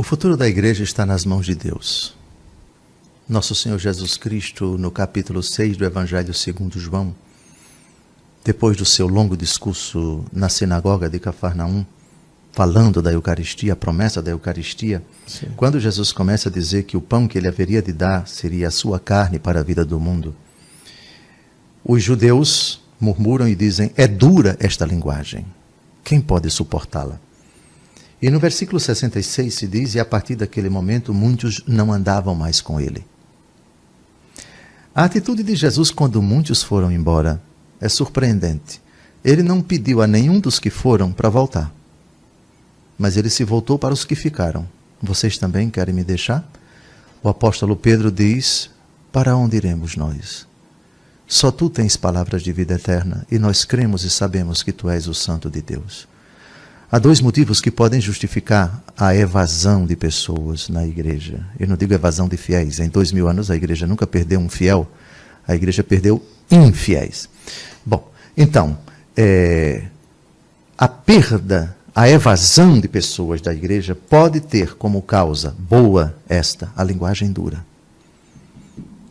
O futuro da igreja está nas mãos de Deus. Nosso Senhor Jesus Cristo, no capítulo 6 do Evangelho segundo João, depois do seu longo discurso na sinagoga de Cafarnaum, falando da Eucaristia, a promessa da Eucaristia, sim, quando Jesus começa a dizer que o pão que ele haveria de dar seria a sua carne para a vida do mundo, os judeus murmuram e dizem: é dura esta linguagem, quem pode suportá-la? E no versículo 66 se diz: e a partir daquele momento muitos não andavam mais com ele. A atitude de Jesus quando muitos foram embora é surpreendente. Ele não pediu a nenhum dos que foram para voltar, mas ele se voltou para os que ficaram. Vocês também querem me deixar? O apóstolo Pedro diz: para onde iremos nós? Só tu tens palavras de vida eterna, e nós cremos e sabemos que tu és o Santo de Deus. Há dois motivos que podem justificar a evasão de pessoas na igreja. Eu não digo evasão de fiéis. Em 2000 anos a igreja nunca perdeu um fiel. A igreja perdeu infiéis. Bom, então, a perda, a evasão de pessoas da igreja pode ter como causa boa a linguagem dura.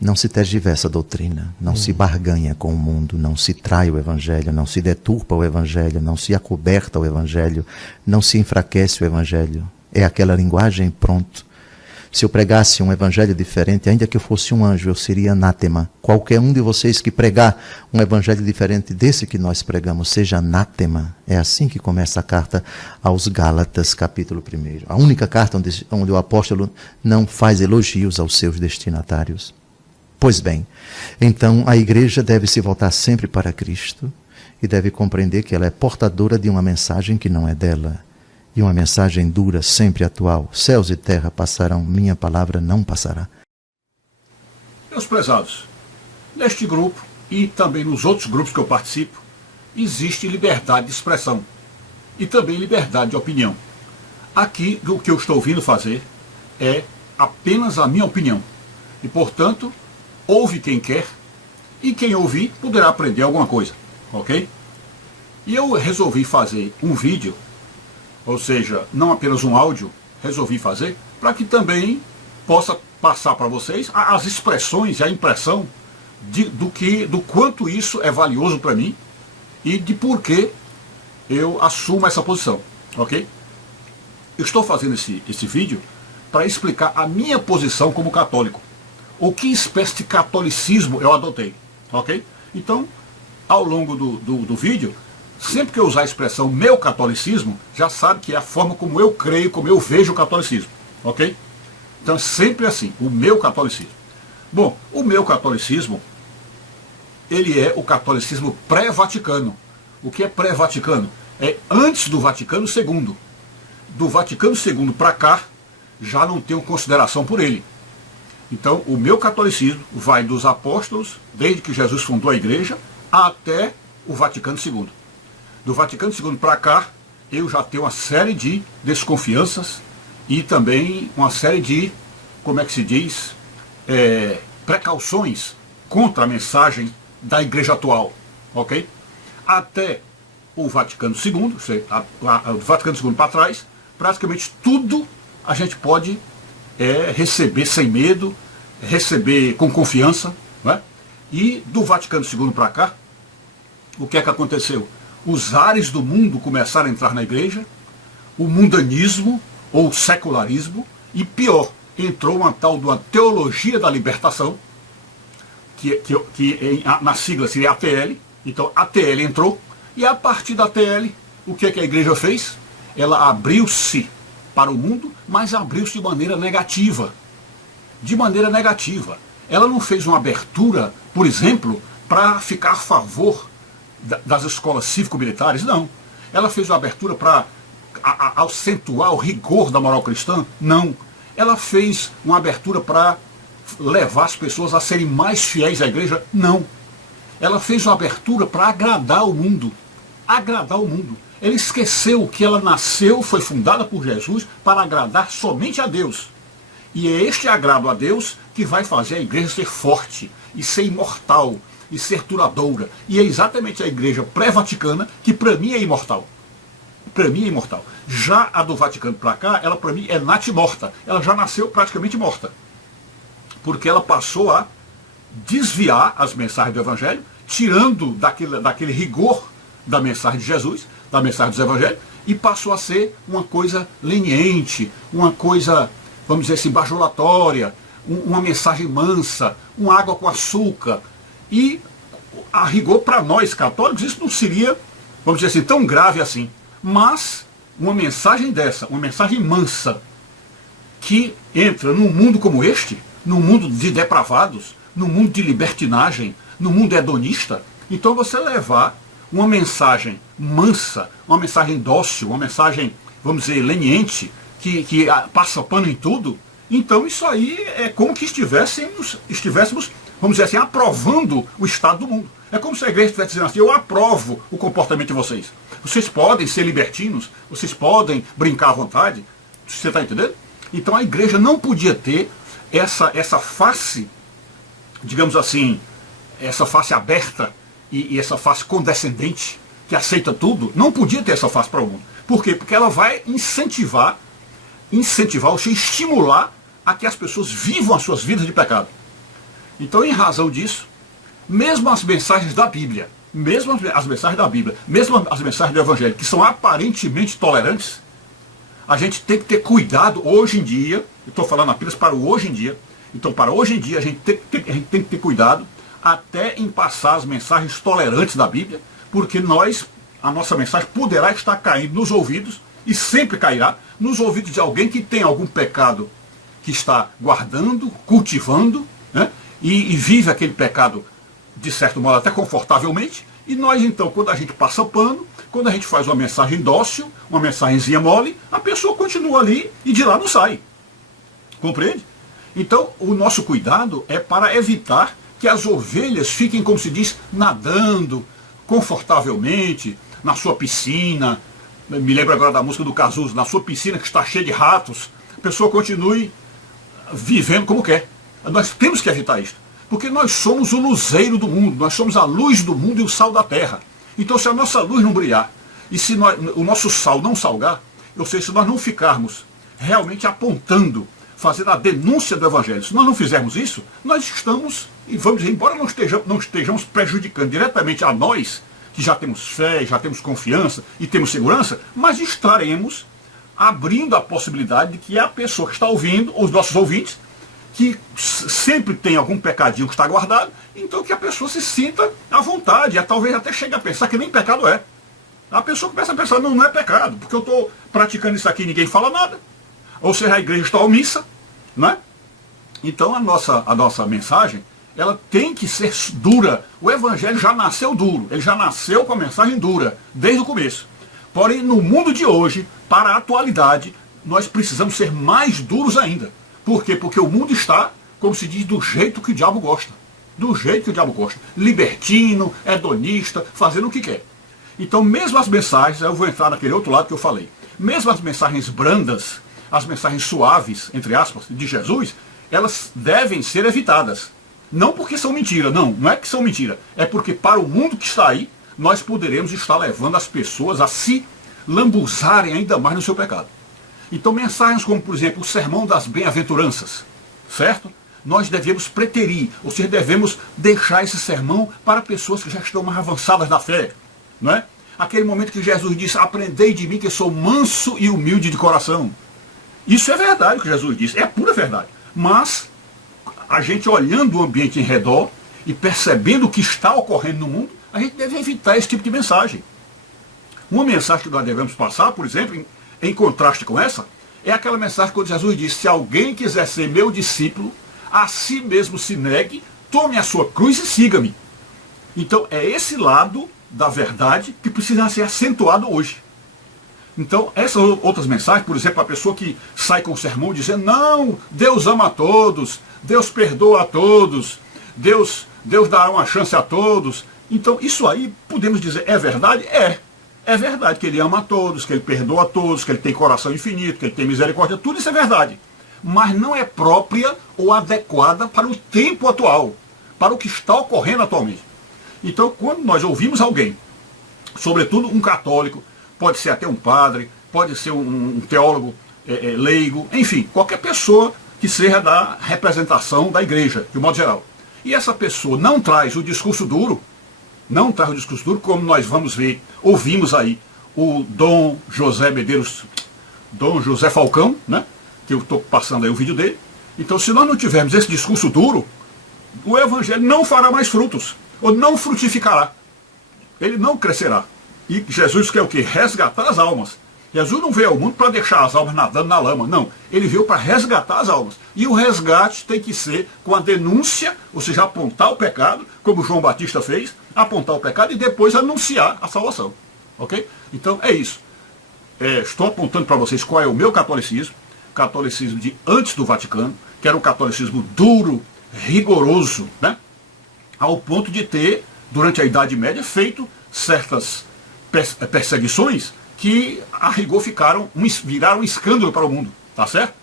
Não se tergiversa a doutrina, não se barganha com o mundo, não se trai o Evangelho, não se deturpa o Evangelho, não se acoberta o Evangelho, não se enfraquece o Evangelho. É aquela linguagem, pronto. Se eu pregasse um Evangelho diferente, ainda que eu fosse um anjo, eu seria anátema. Qualquer um de vocês que pregar um Evangelho diferente desse que nós pregamos, seja anátema. É assim que começa a carta aos Gálatas, capítulo 1. A única carta onde o apóstolo não faz elogios aos seus destinatários. Pois bem, então a igreja deve se voltar sempre para Cristo e deve compreender que ela é portadora de uma mensagem que não é dela. E uma mensagem dura, sempre atual. Céus e terra passarão, minha palavra não passará. Meus prezados, neste grupo e também nos outros grupos que eu participo, existe liberdade de expressão e também liberdade de opinião. Aqui, o que eu estou vindo fazer é apenas a minha opinião. E, portanto, ouve quem quer, e quem ouvir poderá aprender alguma coisa, ok? E eu resolvi fazer um vídeo, ou seja, não apenas um áudio, resolvi fazer, para que também possa passar para vocês as expressões e a impressão do quanto isso é valioso para mim e de por que eu assumo essa posição, ok? Eu estou fazendo esse vídeo para explicar a minha posição como católico. Ou que espécie de catolicismo eu adotei, ok? Então, ao longo do vídeo, sempre que eu usar a expressão meu catolicismo, já sabe que é a forma como eu creio, como eu vejo o catolicismo, ok? Então, sempre assim, o meu catolicismo. Bom, o meu catolicismo, ele é o catolicismo pré-vaticano. O que é pré-vaticano? É antes do Vaticano II. Do Vaticano II para cá, já não tenho consideração por ele. Então, o meu catolicismo vai dos apóstolos, desde que Jesus fundou a igreja, até o Vaticano II. Do Vaticano II para cá, eu já tenho uma série de desconfianças e também uma série de, como é que se diz, precauções contra a mensagem da igreja atual, ok? Até o Vaticano II, do Vaticano II para trás, praticamente tudo a gente pode receber sem medo, receber com confiança, né? E do Vaticano II para cá, o que é que aconteceu? Os ares do mundo começaram a entrar na igreja, o mundanismo ou secularismo, e pior, entrou uma tal de uma teologia da libertação, que na sigla seria ATL. Então a ATL entrou, e a partir da ATL, o que é que a igreja fez? Ela abriu-se para o mundo, mas abriu-se de maneira negativa. De maneira negativa. Ela não fez uma abertura, por exemplo, para ficar a favor das escolas cívico-militares, não. Ela fez uma abertura para acentuar o rigor da moral cristã, não. Ela fez uma abertura para levar as pessoas a serem mais fiéis à igreja, não. Ela fez uma abertura para agradar o mundo. Agradar o mundo. Ela esqueceu que ela nasceu, foi fundada por Jesus para agradar somente a Deus. E é este agrado a Deus que vai fazer a igreja ser forte, e ser imortal, e ser duradoura. E é exatamente a igreja pré-vaticana que para mim é imortal. para mim é imortal. Já a do Vaticano para cá, ela para mim é natimorta. Ela já nasceu praticamente morta. Porque ela passou a desviar as mensagens do Evangelho, tirando daquele rigor da mensagem de Jesus, da mensagem dos Evangelhos, e passou a ser uma coisa leniente, uma coisa, vamos dizer assim, bajulatória, uma mensagem mansa, uma água com açúcar. E a rigor para nós católicos isso não seria, vamos dizer assim, tão grave assim. Mas uma mensagem dessa, uma mensagem mansa, que entra num mundo como este, num mundo de depravados, num mundo de libertinagem, num mundo hedonista, então você levar uma mensagem mansa, uma mensagem dócil, uma mensagem, vamos dizer, leniente, que passa pano em tudo, então isso aí é como que estivéssemos, vamos dizer assim, aprovando o estado do mundo. É como se a igreja estivesse dizendo assim, eu aprovo o comportamento de vocês. Vocês podem ser libertinos, vocês podem brincar à vontade. Você está entendendo? Então a igreja não podia ter essa face, digamos assim, essa face aberta e essa face condescendente, que aceita tudo, não podia ter essa face para o mundo. Por quê? Porque ela vai incentivar, ou seja, estimular a que as pessoas vivam as suas vidas de pecado. Então, em razão disso, mesmo as mensagens da Bíblia, mesmo as mensagens do Evangelho, que são aparentemente tolerantes, a gente tem que ter cuidado hoje em dia, eu estou falando apenas para o hoje em dia, então para hoje em dia a gente tem que ter cuidado até em passar as mensagens tolerantes da Bíblia, porque a nossa mensagem poderá estar caindo nos ouvidos, e sempre cairá, nos ouvidos de alguém que tem algum pecado que está guardando, cultivando, né, e vive aquele pecado, de certo modo, até confortavelmente, e nós então, quando a gente passa pano, quando a gente faz uma mensagem dócil, uma mensagenzinha mole, a pessoa continua ali e de lá não sai. Compreende? Então, o nosso cuidado é para evitar que as ovelhas fiquem, como se diz, nadando confortavelmente na sua piscina. Me lembro agora da música do Cazuza, na sua piscina que está cheia de ratos. A pessoa continue vivendo como quer. Nós temos que evitar isso. Porque nós somos o luzeiro do mundo, nós somos a luz do mundo e o sal da terra. Então, se a nossa luz não brilhar, e se o nosso sal não salgar, ou seja, se nós não ficarmos realmente apontando, fazendo a denúncia do Evangelho, se nós não fizermos isso, nós estamos, e vamos dizer, embora não estejamos prejudicando diretamente a nós, que já temos fé, já temos confiança e temos segurança, mas estaremos abrindo a possibilidade de que a pessoa que está ouvindo, os nossos ouvintes, que sempre tem algum pecadinho que está guardado, então que a pessoa se sinta à vontade, e talvez até chegue a pensar que nem pecado é. A pessoa começa a pensar, não é pecado, porque eu estou praticando isso aqui e ninguém fala nada. Ou seja, a igreja está omissa, né? Então a nossa mensagem, ela tem que ser dura. O Evangelho já nasceu duro, ele já nasceu com a mensagem dura, desde o começo. Porém, no mundo de hoje, para a atualidade, nós precisamos ser mais duros ainda. Por quê? Porque o mundo está, como se diz, do jeito que o diabo gosta. Do jeito que o diabo gosta. Libertino, hedonista, fazendo o que quer. Então, mesmo as mensagens, eu vou entrar naquele outro lado que eu falei, mesmo as mensagens brandas, as mensagens suaves, entre aspas, de Jesus, elas devem ser evitadas. Não porque são mentira, não é que são mentira. É porque para o mundo que está aí, nós poderemos estar levando as pessoas a se lambuzarem ainda mais no seu pecado. Então mensagens como, por exemplo, o sermão das bem-aventuranças, certo? Nós devemos preterir, ou seja, devemos deixar esse sermão para pessoas que já estão mais avançadas na fé, não é? Aquele momento que Jesus disse, aprendei de mim que sou manso e humilde de coração. Isso é verdade o que Jesus disse, é pura verdade. Mas a gente olhando o ambiente em redor e percebendo o que está ocorrendo no mundo, a gente deve evitar esse tipo de mensagem. Uma mensagem que nós devemos passar, por exemplo, em contraste com essa, é aquela mensagem quando Jesus disse, se alguém quiser ser meu discípulo, a si mesmo se negue, tome a sua cruz e siga-me. Então é esse lado da verdade que precisa ser acentuado hoje. Então essas outras mensagens, por exemplo, a pessoa que sai com o sermão dizendo, não, Deus ama a todos, Deus perdoa a todos, Deus dará uma chance a todos. Então isso aí, podemos dizer, é verdade? É verdade que ele ama a todos, que ele perdoa a todos, que ele tem coração infinito, que ele tem misericórdia, tudo isso é verdade. Mas não é própria ou adequada para o tempo atual, para o que está ocorrendo atualmente. Então, quando nós ouvimos alguém, sobretudo um católico, pode ser até um padre, pode ser um teólogo leigo, enfim, qualquer pessoa que seja da representação da igreja, de um modo geral. E essa pessoa não traz o discurso duro, como nós vamos ver, ouvimos aí o Dom José Falcão, né? Que eu estou passando aí o vídeo dele. Então, se nós não tivermos esse discurso duro, o evangelho não fará mais frutos, ou não frutificará. Ele não crescerá. E Jesus quer o quê? Resgatar as almas. Jesus não veio ao mundo para deixar as almas nadando na lama, não. Ele veio para resgatar as almas. E o resgate tem que ser com a denúncia, ou seja, apontar o pecado, como João Batista fez, apontar o pecado e depois anunciar a salvação. Ok? Então é isso. Estou apontando para vocês qual é o meu catolicismo de antes do Vaticano, que era um catolicismo duro, rigoroso, né? Ao ponto de ter, durante a Idade Média, feito certas perseguições que, a rigor, viraram um escândalo para o mundo, tá certo?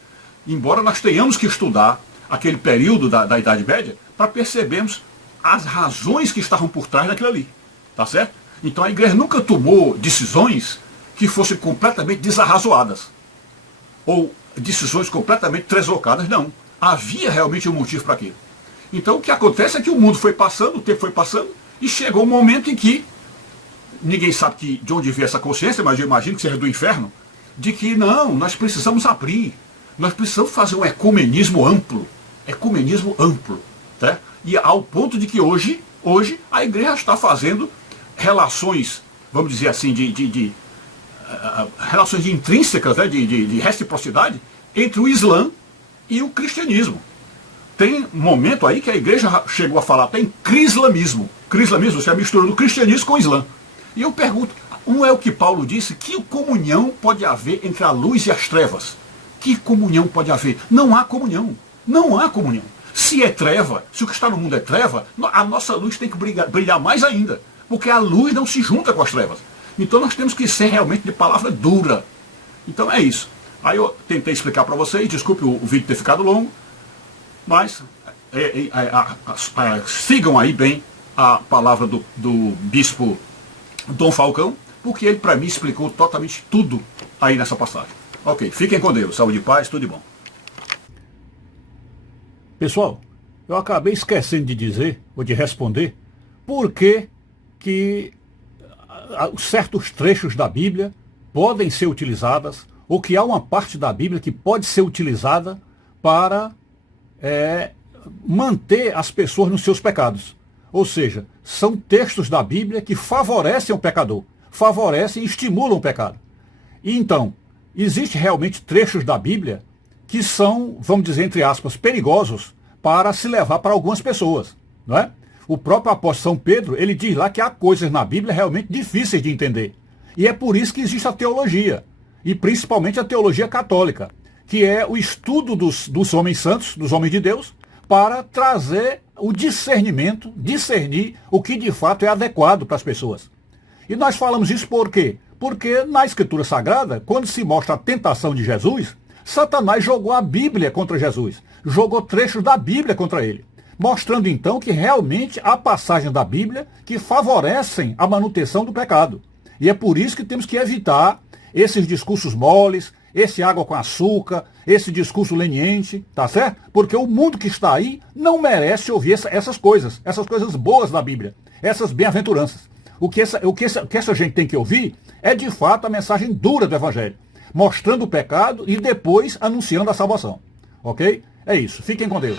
Embora nós tenhamos que estudar aquele período da Idade Média para percebermos as razões que estavam por trás daquilo ali, tá certo? Então a igreja nunca tomou decisões que fossem completamente desarrazoadas, ou decisões completamente treslocadas, não. Havia realmente um motivo para aquilo. Então o que acontece é que o mundo foi passando, o tempo foi passando, e chegou um momento em que, ninguém sabe de onde veio essa consciência, mas eu imagino que seja do inferno, de que não, nós precisamos abrir, nós precisamos fazer um ecumenismo amplo, tá? E ao ponto de que hoje a igreja está fazendo relações, vamos dizer assim, relações intrínsecas, né, de reciprocidade entre o Islã e o cristianismo. Tem um momento aí que a igreja chegou a falar até em crislamismo. Crislamismo, é a mistura do cristianismo com o Islã. E eu pergunto, não é o que Paulo disse? Que comunhão pode haver entre a luz e as trevas? Que comunhão pode haver? Não há comunhão. Não há comunhão. Se é treva, se o que está no mundo é treva, a nossa luz tem que brilhar mais ainda. Porque a luz não se junta com as trevas. Então nós temos que ser realmente de palavra dura. Então é isso. Aí eu tentei explicar para vocês, desculpe o vídeo ter ficado longo, mas sigam aí bem a palavra do bispo Dom Falcão, porque ele para mim explicou totalmente tudo aí nessa passagem. Ok, fiquem com Deus, saúde e paz, tudo de bom. Pessoal, eu acabei esquecendo de dizer, ou de responder, por que certos trechos da Bíblia podem ser utilizadas, ou que há uma parte da Bíblia que pode ser utilizada para manter as pessoas nos seus pecados. Ou seja, são textos da Bíblia que favorecem o pecador, favorecem e estimulam o pecado. E então, existem realmente trechos da Bíblia que são, vamos dizer, entre aspas, perigosos para se levar para algumas pessoas, não é? O próprio apóstolo São Pedro, ele diz lá que há coisas na Bíblia realmente difíceis de entender. E é por isso que existe a teologia, e principalmente a teologia católica, que é o estudo dos homens santos, dos homens de Deus, para trazer o discernimento, discernir o que de fato é adequado para as pessoas. E nós falamos isso por quê? Porque na Escritura Sagrada, quando se mostra a tentação de Jesus, Satanás jogou a Bíblia contra Jesus, jogou trechos da Bíblia contra ele, mostrando então que realmente há passagens da Bíblia que favorecem a manutenção do pecado. E é por isso que temos que evitar esses discursos moles, esse água com açúcar, esse discurso leniente, tá certo? Porque o mundo que está aí não merece ouvir essas coisas boas da Bíblia, essas bem-aventuranças. O que essa gente tem que ouvir é de fato a mensagem dura do Evangelho, mostrando o pecado e depois anunciando a salvação. Ok? É isso. Fiquem com Deus.